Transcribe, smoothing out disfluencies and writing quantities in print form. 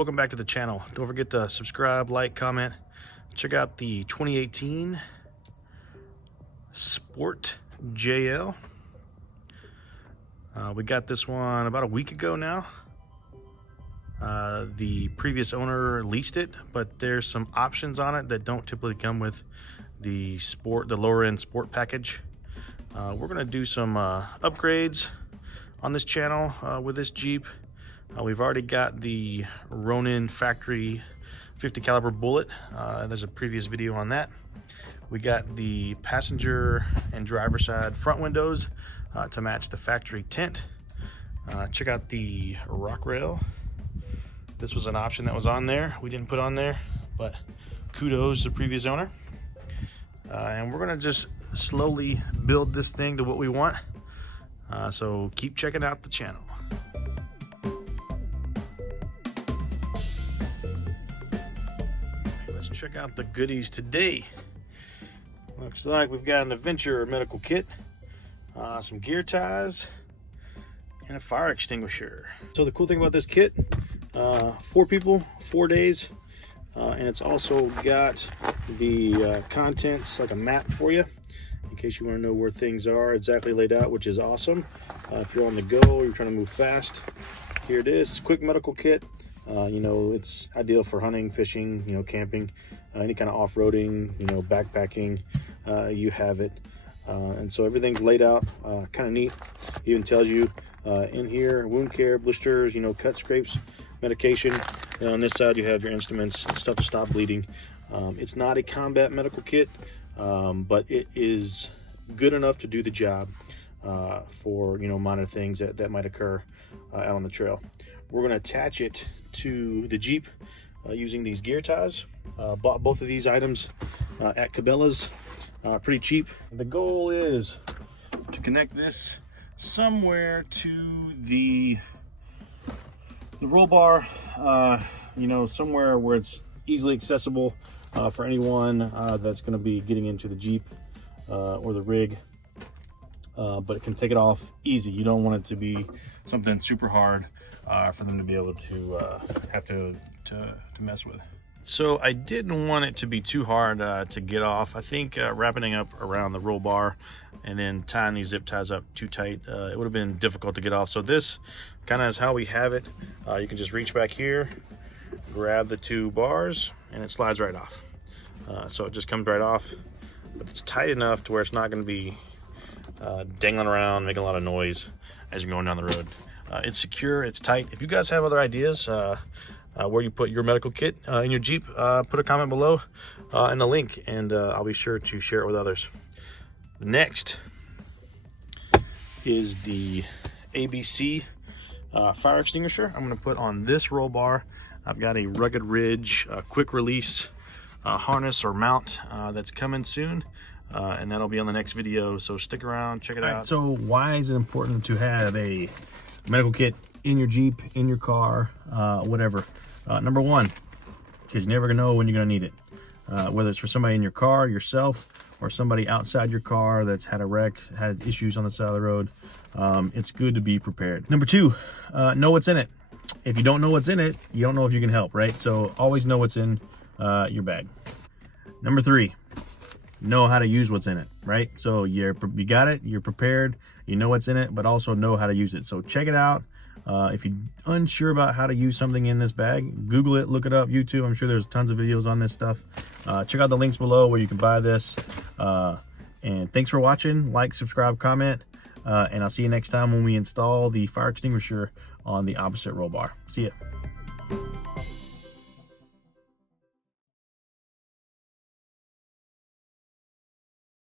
Welcome back to the channel. Don't forget to subscribe, like, comment. Check out the 2018 Sport JL. We got this one about a week ago now. The previous owner leased it, but there's some options on it that don't typically come with the lower end sport package. We're gonna do some upgrades on this channel with this Jeep. We've already got the Ronin factory 50 caliber bullet. There's a previous video on that. We got the passenger and driver side front windows to match the factory tint. Check out the rock rail. This was an option that was on there. We didn't put on there, but kudos to the previous owner. And we're gonna just slowly build this thing to what we want. So keep checking out the channel. Check out the goodies today. Looks like we've got an adventure medical kit, some gear ties, and a fire extinguisher. So the cool thing about this kit, 4 people, 4 days, and it's also got the contents, like a map for you, in case you want to know where things are exactly laid out, which is awesome. If you're on the go, you're trying to move fast, here it is. It's a quick medical kit. You know, it's ideal for hunting, fishing, you know, camping, any kind of off-roading, you know, backpacking, you have it. And so everything's laid out, kind of neat. It even tells you in here, wound care, blisters, you know, cut, scrapes, medication. And on this side, you have your instruments, stuff to stop bleeding. It's not a combat medical kit, but it is good enough to do the job for, you know, minor things that might occur out on the trail. We're going to attach it to the Jeep using these gear ties. Bought both of these items at Cabella's, pretty cheap. The goal is to connect this somewhere to the roll bar, you know, somewhere where it's easily accessible for anyone that's going to be getting into the Jeep or the rig. But it can take it off easy. You don't want it to be something super hard for them to be able to have to mess with. So I didn't want it to be too hard to get off. I think wrapping it up around the roll bar and then tying these zip ties up too tight, it would have been difficult to get off. So this kind of is how we have it. You can just reach back here, grab the 2 bars, and it slides right off. So it just comes right off, but it's tight enough to where it's not going to be dangling around, making a lot of noise as you're going down the road. It's secure, it's tight. If you guys have other ideas where you put your medical kit in your Jeep, put a comment below in the link, and I'll be sure to share it with others. Next is the ABC fire extinguisher. I'm going to put on this roll bar. I've got a Rugged Ridge quick release harness or mount that's coming soon. And that'll be on the next video, so stick around, check it out. So why is it important to have a medical kit in your Jeep, in your car, whatever? Number one, because you never gonna know when you're gonna need it. Whether it's for somebody in your car, yourself, or somebody outside your car that's had a wreck, had issues on the side of the road, it's good to be prepared. Number two, know what's in it. If you don't know what's in it, you don't know if you can help, right? So always know what's in your bag. Number three, know how to use what's in it, right? So you got it, you're prepared, you know what's in it, but also know how to use it. So check it out. If you're unsure about how to use something in this bag, Google it, look it up, YouTube. I'm sure there's tons of videos on this stuff. Check out the links below where you can buy this. And thanks for watching. Like, subscribe, comment, and I'll see you next time when we install the fire extinguisher on the opposite roll bar. See ya.